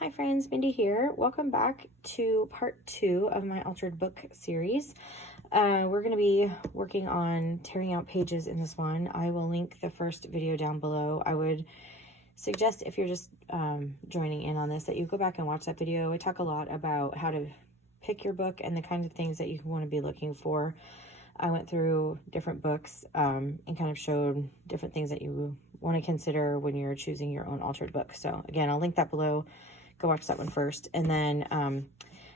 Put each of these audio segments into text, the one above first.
Hi friends, Mindy here. Welcome back to part 2 of my altered book series. We're going to be working on tearing out pages in this one. I will link the first video down below. I would suggest if you're just joining in on this that you go back and watch that video. I talk a lot about how to pick your book and the kinds of things that you want to be looking for. I went through different books and kind of showed different things that you want to consider when you're choosing your own altered book. So again, I'll link that below. Go watch that one first. And then,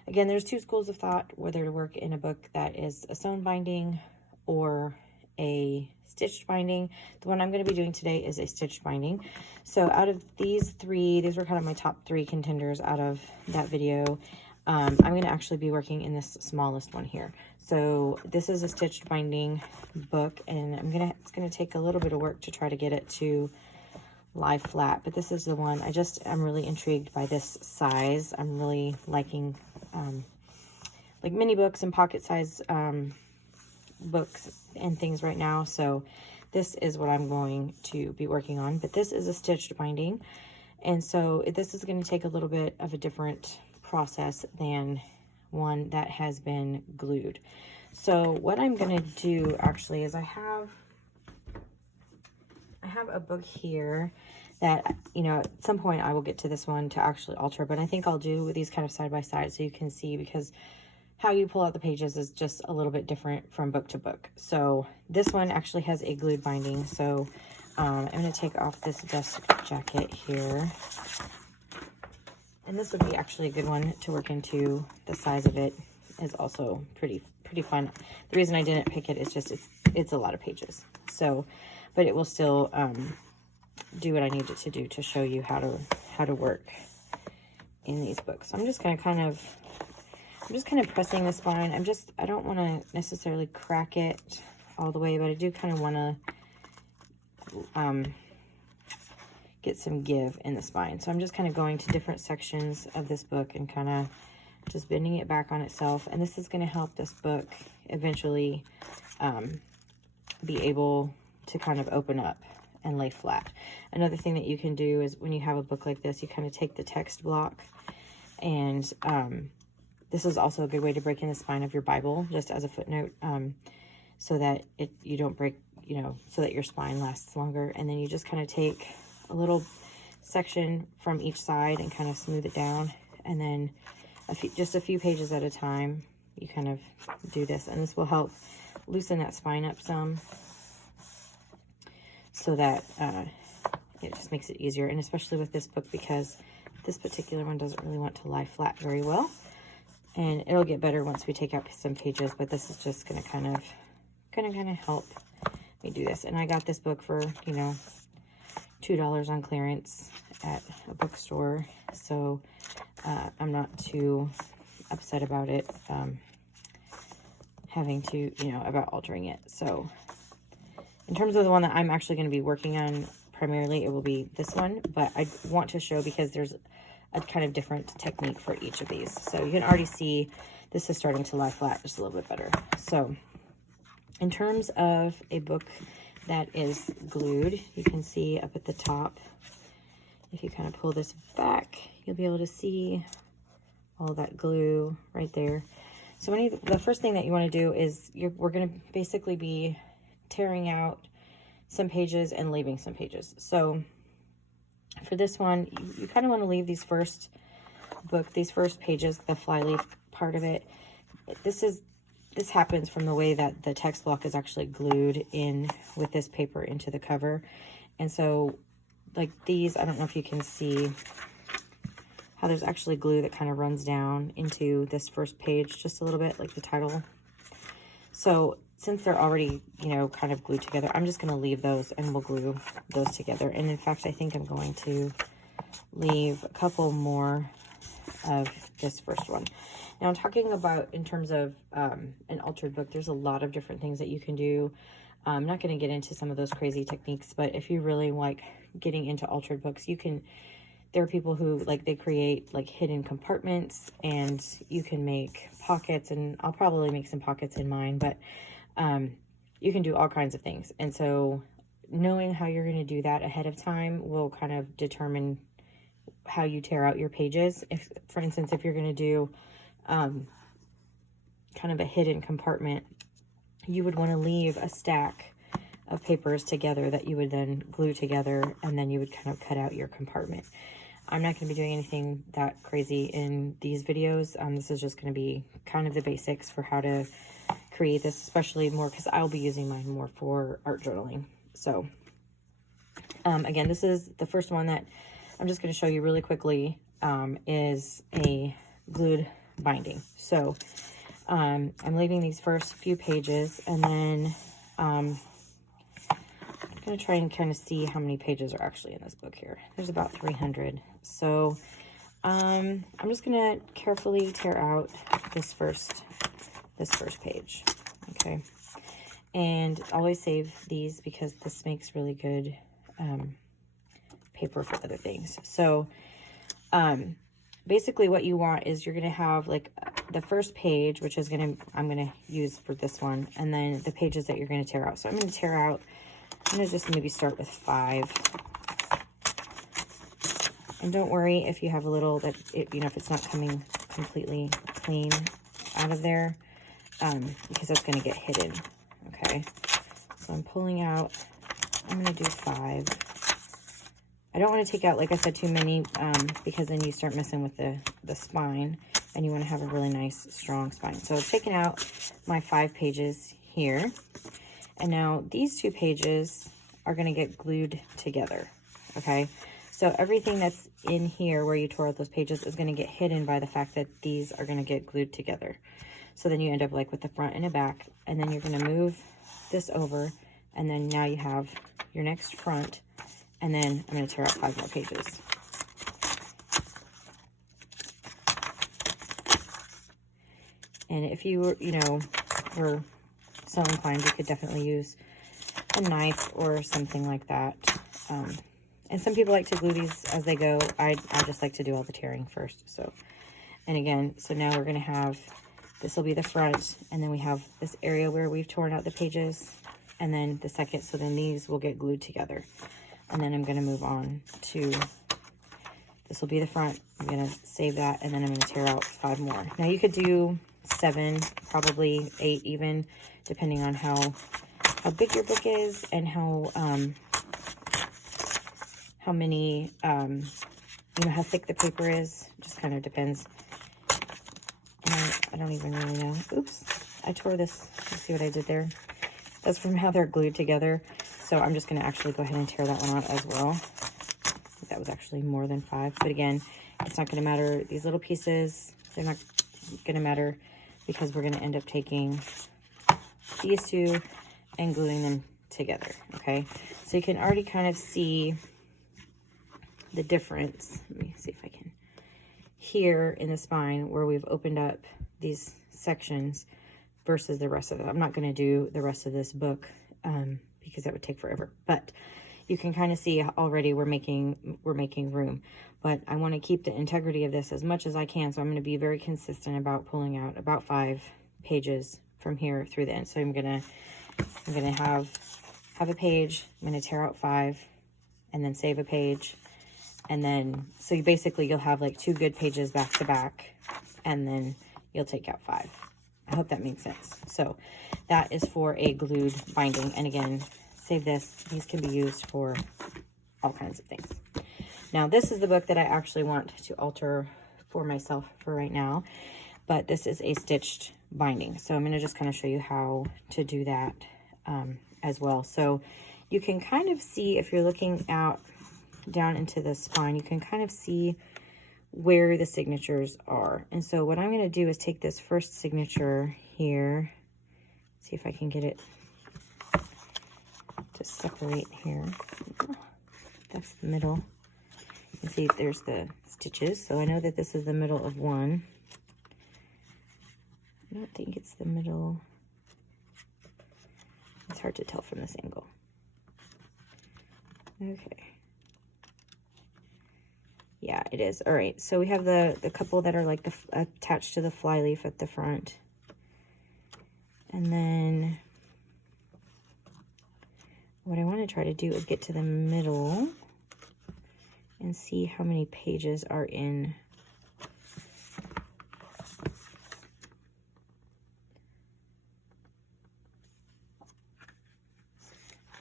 again, there's two schools of thought, whether to work in a book that is a sewn binding or a stitched binding. The one I'm going to be doing today is a stitched binding. So out of these three, these were kind of my top 3 contenders out of that video. I'm going to actually be working in this smallest one here. So this is a stitched binding book, and it's going to take a little bit of work to try to get it to lie flat, but this is the one I'm really intrigued by this size. I'm really liking like mini books and pocket size books and things right now. So this is what I'm going to be working on, but this is a stitched binding, and so this is going to take a little bit of a different process than one that has been glued. So what I'm going to do actually is I have a book here that, you know, at some point I will get to this one to actually alter, but I think I'll do these kind of side by side so you can see, because how you pull out the pages is just a little bit different from book to book. So this one actually has a glued binding. So I'm going to take off this dust jacket here, and this would be actually a good one to work into. The size of it is also pretty fun. The reason I didn't pick it is just it's a lot of pages. So, but it will still do what I need it to do to show you how to work in these books. So I'm just kind of pressing the spine. I don't want to necessarily crack it all the way, but I do kind of want to get some give in the spine. So I'm just kind of going to different sections of this book and kind of just bending it back on itself. And this is going to help this book eventually be able to kind of open up and lay flat. Another thing that you can do is when you have a book like this, you kind of take the text block, and this is also a good way to break in the spine of your Bible, just as a footnote, so that you don't break, you know, so that your spine lasts longer. And then you just kind of take a little section from each side and kind of smooth it down, and then just a few pages at a time you kind of do this, and this will help loosen that spine up some, so that it just makes it easier. And especially with this book, because this particular one doesn't really want to lie flat very well, and it'll get better once we take out some pages, but this is just going to kind of help me do this. And I got this book for, you know, $2 on clearance at a bookstore, so I'm not too upset about it having to, you know, about altering it. So in terms of the one that I'm actually going to be working on primarily, it will be this one, but I want to show, because there's a kind of different technique for each of these. So you can already see this is starting to lie flat just a little bit better. So in terms of a book that is glued, you can see up at the top, if you kind of pull this back, you'll be able to see all that glue right there. So the first thing that you want to do is we're going to basically be tearing out some pages and leaving some pages. So for this one, you kind of want to leave these first pages, the flyleaf part of it. This happens from the way that the text block is actually glued in with this paper into the cover. And so like these, I don't know if you can see how there's actually glue that kind of runs down into this first page just a little bit, like the title. So since they're already, you know, kind of glued together, I'm just going to leave those, and we'll glue those together. And in fact, I think I'm going to leave a couple more of this first one. Now I'm talking about in terms of an altered book, there's a lot of different things that you can do. I'm not going to get into some of those crazy techniques, but if you really like getting into altered books, there are people who they create like hidden compartments, and you can make pockets, and I'll probably make some pockets in mine, but you can do all kinds of things. And so knowing how you're going to do that ahead of time will kind of determine how you tear out your pages. If, for instance, if you're going to do kind of a hidden compartment, you would want to leave a stack of papers together that you would then glue together, and then you would kind of cut out your compartment. I'm not going to be doing anything that crazy in these videos. This is just going to be kind of the basics for how to create this, especially more because I'll be using mine more for art journaling. So again, this is the first one that I'm just going to show you really quickly, is a glued binding. So I'm leaving these first few pages, and then I'm going to try and kind of see how many pages are actually in this book here. There's about 300. So I'm just going to carefully tear out this first page. Okay. And always save these because this makes really good paper for other things. So basically what you want is you're going to have like the first page, which is I'm going to use for this one, and then the pages that you're going to tear out. So I'm going to tear out, I'm going to just maybe start with 5. And don't worry if you have a little that, you know, if it's not coming completely clean out of there, because that's going to get hidden. Okay. So I'm pulling out, I'm going to do 5. I don't want to take out, like I said, too many, because then you start messing with the spine, and you want to have a really nice, strong spine. So I've taken out my 5 pages here. And now these 2 pages are going to get glued together, okay? So everything that's in here where you tore out those pages is going to get hidden by the fact that these are going to get glued together. So then you end up like with the front and the back, and then you're going to move this over, and then now you have your next front, and then I'm going to tear out 5 more pages. And if you were, you know, were so inclined, you could definitely use a knife or something like that. And some people like to glue these as they go. I just like to do all the tearing first. So, and again, so now we're going to have, this will be the front, and then we have this area where we've torn out the pages, and then the second, so then these will get glued together. And then I'm going to move on to, this will be the front. I'm going to save that, and then I'm going to tear out 5 more. Now you could do 7, probably 8 even, depending on how big your book is and how many, you know, how thick the paper is. Just kind of depends. And I don't even really know. Oops, I tore this. You see what I did there? That's from how they're glued together. So I'm just going to actually go ahead and tear that one out as well. That was actually more than 5. But again, it's not going to matter. These little pieces, they're not going to matter because we're going to end up taking these 2 and gluing them together. Okay. So you can already kind of see the difference. Let me see if I can. Here in the spine where we've opened up these sections versus the rest of it. I'm not going to do the rest of this book because that would take forever, but you can kind of see already we're making room. But I want to keep the integrity of this as much as I can, so I'm going to be very consistent about pulling out about 5 pages from here through the end. So I'm gonna have a page, I'm going to tear out 5 and then save a page. And then, so you'll have like 2 good pages back to back, and then you'll take out 5. I hope that makes sense. So that is for a glued binding. And again, save this. These can be used for all kinds of things. Now, this is the book that I actually want to alter for myself for right now, but this is a stitched binding. So I'm going to just kind of show you how to do that as well. So you can kind of see, if you're looking out down into the spine, you can kind of see where the signatures are. And so what I'm going to do is take this first signature here, see if I can get it to separate here. That's the middle. You can see there's the stitches. So I know that this is the middle of one. I don't think it's the middle. It's hard to tell from this angle. Okay. Yeah, it is. All right, so we have the couple that are like attached to the fly leaf at the front. And then what I want to try to do is get to the middle and see how many pages are in.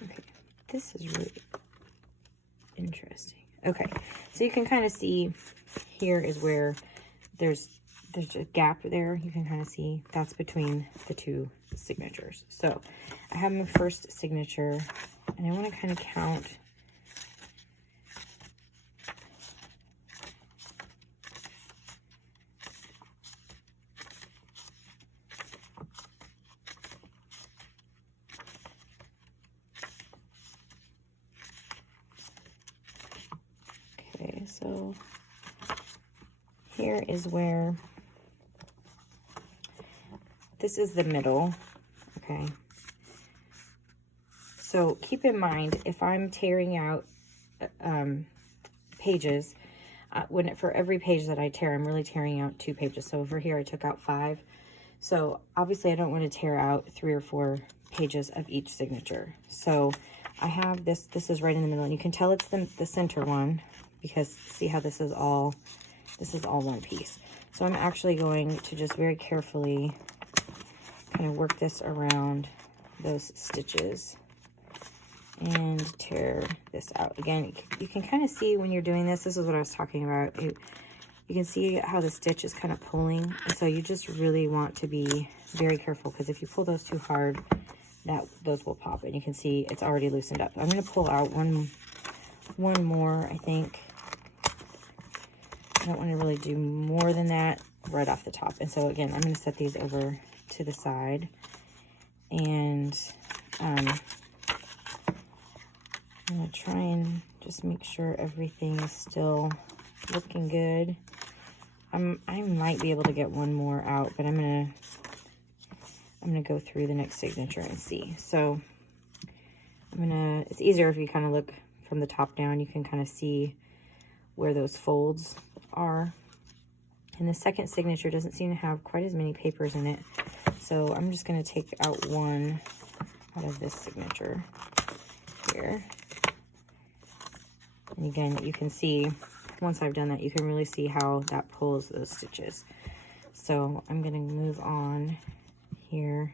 Okay, this is really interesting. Okay, so you can kind of see here is where there's a gap there. You can kind of see that's between the two signatures. So I have my first signature, and I want to kind of count. Okay, so here is where this is the middle. Okay, so keep in mind, if I'm tearing out pages, for every page that I tear, I'm really tearing out 2 pages. So over here I took out 5. So obviously I don't want to tear out 3 or 4 pages of each signature. So I have this is right in the middle, and you can tell it's the center one, because see how this is all one piece. So I'm actually going to just very carefully kind of work this around those stitches and tear this out. Again, you can kind of see when you're doing this is what I was talking about. You can see how the stitch is kind of pulling, and so you just really want to be very careful, because if you pull those too hard, those will pop, and you can see it's already loosened up. I'm going to pull out one more, I think. I don't want to really do more than that right off the top. And so again, I'm going to set these over to the side, and I'm going to try and just make sure everything is still looking good. I might be able to get one more out, but I'm gonna go through the next signature and see. So it's easier if you kind of look from the top down. You can kind of see where those folds are. And the second signature doesn't seem to have quite as many papers in it, so I'm just going to take out one out of this signature here. And again, you can see, once I've done that, you can really see how that pulls those stitches. So I'm going to move on here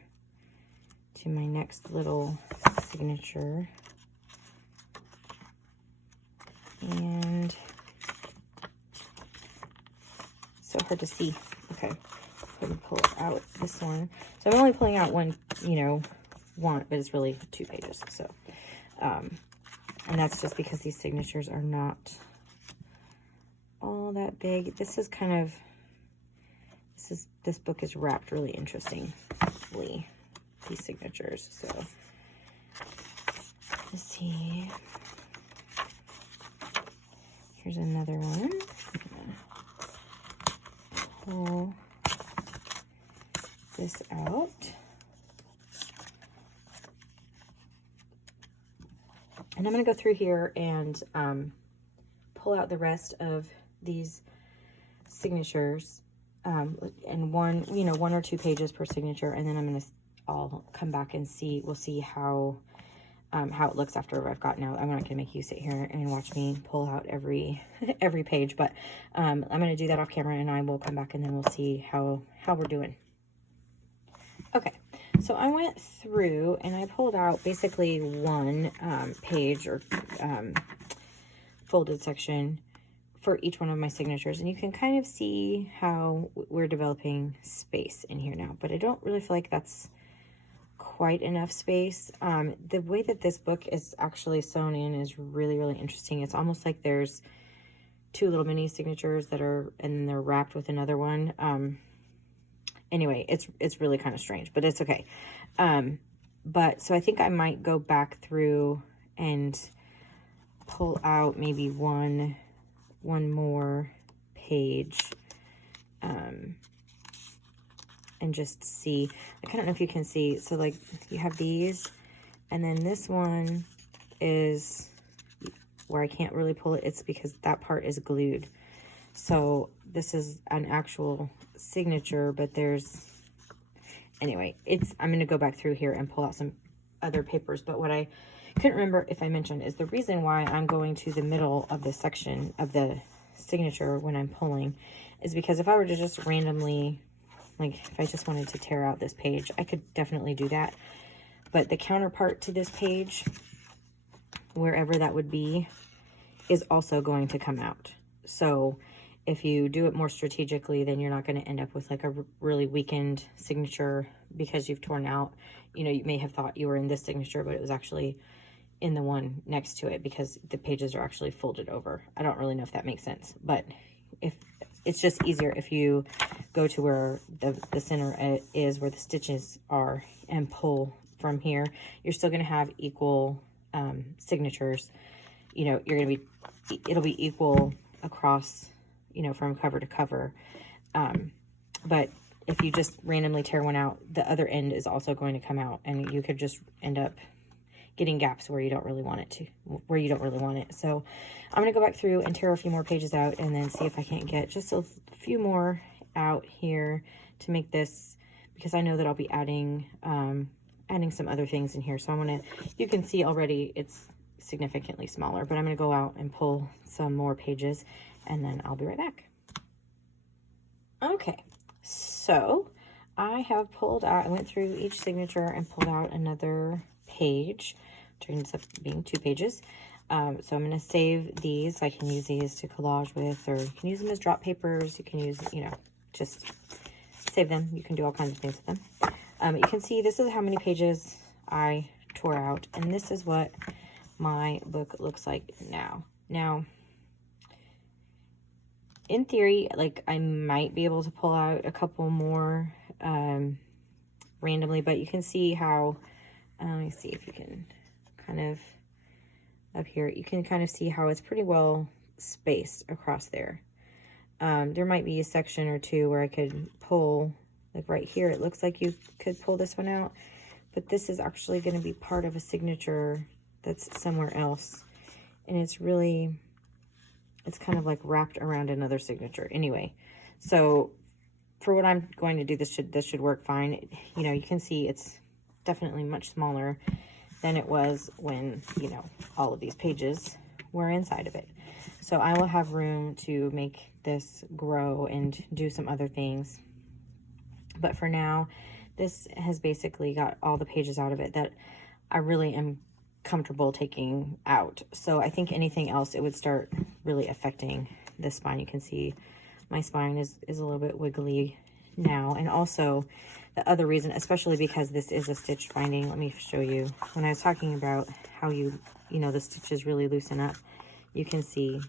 to my next little signature. And it's so hard to see. Okay, I'm going to pull out this one. So I'm only pulling out one, but it's really 2 pages. So, and that's just because these signatures are not all that big. This is kind of, this book is wrapped really interestingly, these signatures. So let's see. Here's another one. Pull this out. And I'm going to go through here and pull out the rest of these signatures, and one or 2 pages per signature, and then I'll come back and we'll see how it looks after I've gotten out. I'm not going to make you sit here and watch me pull out every page, but I'm going to do that off camera, and I will come back and then we'll see how we're doing. Okay, so I went through and I pulled out basically one page or folded section for each one of my signatures, and you can kind of see how we're developing space in here now, but I don't really feel like that's quite enough space. The way that this book is actually sewn in is really, really interesting. It's almost like there's 2 little mini signatures and they're wrapped with another one. Anyway, it's really kind of strange, but it's okay. But so I think I might go back through and pull out maybe one more page, and just see. I don't know if you can see. So like you have these, and then this one is where I can't really pull it. It's because that part is glued. So this is an actual signature, but anyway, I'm going to go back through here and pull out some other papers. But what I couldn't remember if I mentioned, is the reason why I'm going to the middle of this section of the signature when I'm pulling is because if I were to just randomly, like if I just wanted to tear out this page, I could definitely do that. But the counterpart to this page, wherever that would be, is also going to come out. So if you do it more strategically, then you're not going to end up with like a really weakened signature because you've torn out, you know, you may have thought you were in this signature, but it was actually in the one next to it because the pages are actually folded over. I don't really know if that makes sense, but if it's just easier if you go to where the center is, where the stitches are, and pull from here, you're still going to have equal signatures. You know, you're going to be, it'll be equal across, you know, from cover to cover. But if you just randomly tear one out, the other end is also going to come out, and you could just end up getting gaps where you don't really want it to, where you don't really want it. So I'm going to go back through and tear a few more pages out and then see if I can't get just a few more out here to make this, because I know that I'll be adding, adding some other things in here. So I'm going to, you can see already it's significantly smaller, but I'm going to go out and pull some more pages and then I'll be right back. Okay, so I have pulled out, I went through each signature and pulled out another page, which ends up being 2 pages. So I'm going to save these. I can use these to collage with, or you can use them as drop papers. You can use, you know, just save them. You can do all kinds of things with them. You can see this is how many pages I tore out, and this is what my book looks like now. Now, in theory, like I might be able to pull out a couple more randomly, but you can see how, let me see if you can kind of, up here, you can kind of see how it's pretty well spaced across there. There might be a section or two where I could pull, like right here, it looks like you could pull this one out, but this is actually going to be part of a signature that's somewhere else. And it's really, it's kind of like wrapped around another signature. Anyway, so for what I'm going to do, this should work fine. You know, you can see it's definitely much smaller than it was when, you know, all of these pages were inside of it. So I will have room to make this grow and do some other things. But for now, this has basically got all the pages out of it that I really am comfortable taking out. So I think anything else, it would start really affecting the spine. You can see my spine is a little bit wiggly now. And also the other reason, especially because this is a stitched binding, let me show you. When I was talking about how you know, the stitches really loosen up, you can see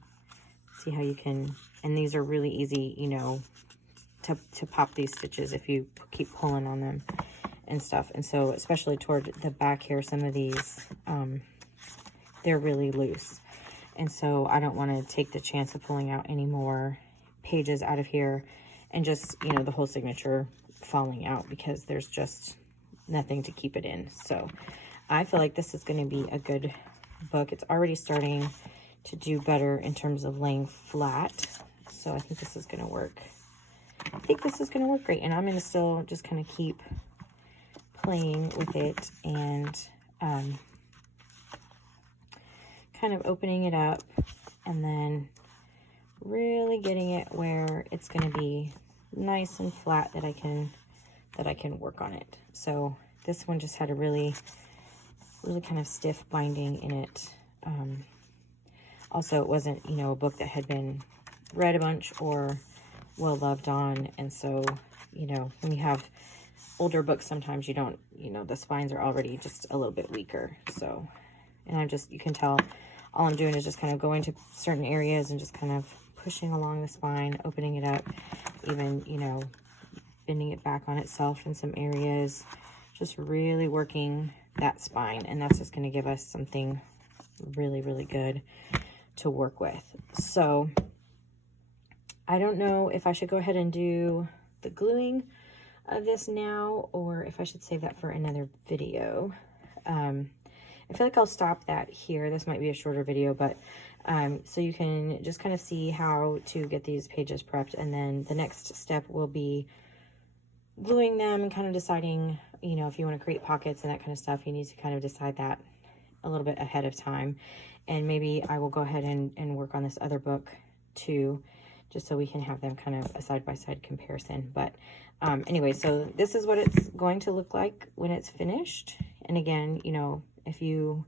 how you can, and these are really easy, you know, to pop these stitches if you keep pulling on them and stuff. And so especially toward the back here, some of these, they're really loose. And so I don't want to take the chance of pulling out any more pages out of here and just, you know, the whole signature falling out because there's just nothing to keep it in. So I feel like this is going to be a good book. It's already starting to do better in terms of laying flat. So I think this is going to work. I think this is going to work great. And I'm going to still just kind of keep playing with it and kind of opening it up and then really getting it where it's going to be nice and flat that I can work on it. So this one just had a really kind of stiff binding in it. Also, it wasn't, you know, a book that had been read a bunch or well loved on, and so, you know, when you have older books, sometimes you don't, you know, the spines are already just a little bit weaker. So, and I'm just, you can tell all I'm doing is just kind of going to certain areas and just kind of pushing along the spine, opening it up, even, you know, bending it back on itself in some areas, just really working that spine. And that's just going to give us something really, really good to work with. So I don't know if I should go ahead and do the gluing of this now, or if I should save that for another video. I feel like I'll stop that here. This might be a shorter video, but so you can just kind of see how to get these pages prepped, and then the next step will be gluing them and kind of deciding, you know, if you want to create pockets and that kind of stuff, you need to kind of decide that a little bit ahead of time. And maybe I will go ahead and work on this other book too, just so we can have them kind of a side-by-side comparison. But anyway, so this is what it's going to look like when it's finished. And again, you know, if you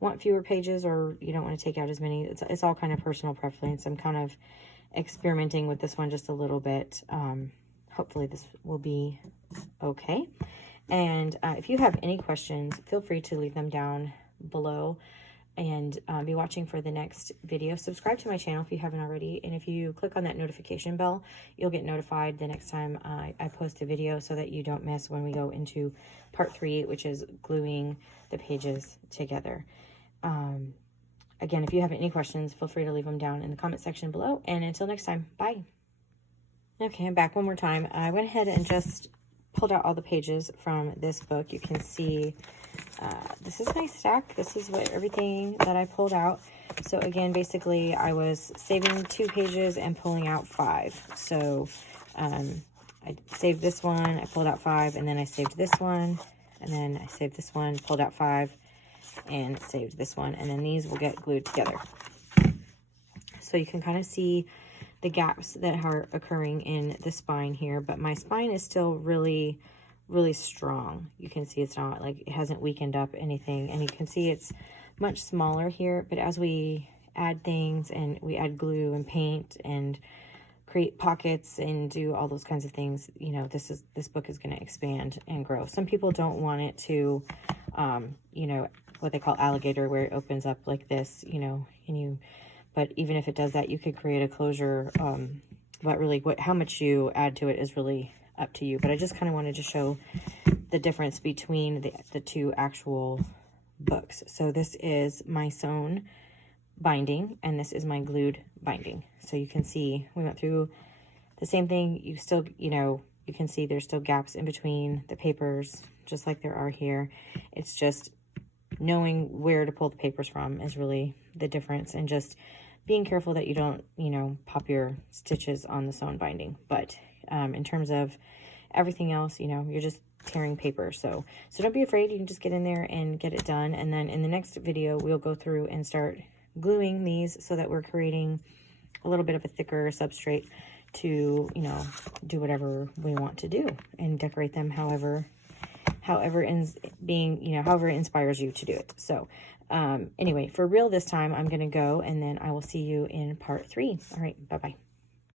want fewer pages or you don't want to take out as many, it's all kind of personal preference. I'm kind of experimenting with this one just a little bit. Hopefully this will be okay. And if you have any questions, feel free to leave them down below, and be watching for the next video. Subscribe to my channel if you haven't already, and if you click on that notification bell, you'll get notified the next time I post a video, so that you don't miss when we go into part 3, which is gluing the pages together. Again, if you have any questions, feel free to leave them down in the comment section below, and until next time, bye. Okay, I'm back one more time. I went ahead and just pulled out all the pages from this book. You can see this is my stack. This is everything that I pulled out. So again, basically I was saving 2 pages and pulling out 5. So I saved this one, I pulled out 5, and then I saved this one, and then I saved this one, pulled out 5, and saved this one, and then these will get glued together. So you can kind of see the gaps that are occurring in the spine here, but my spine is still really strong. You can see it's not like, it hasn't weakened up anything, and you can see it's much smaller here, but as we add things and we add glue and paint and create pockets and do all those kinds of things, you know, this book is going to expand and grow. Some people don't want it to you know, what they call alligator, where it opens up like this, you know, but even if it does that, you could create a closure. But really how much you add to it is really up to you. But I just kind of wanted to show the difference between the 2 actual books. So this is my sewn binding, and this is my glued binding. So you can see we went through the same thing. You still, you know, you can see there's still gaps in between the papers, just like there are here. It's just knowing where to pull the papers from is really the difference, and just being careful that you don't, you know, pop your stitches on the sewn binding. But in terms of everything else, you know, you're just tearing paper. So don't be afraid. You can just get in there and get it done. And then in the next video, we'll go through and start gluing these, so that we're creating a little bit of a thicker substrate to, you know, do whatever we want to do and decorate them however inspires you to do it. So anyway, for real this time, I'm going to go, and then I will see you in part 3. All right, bye-bye.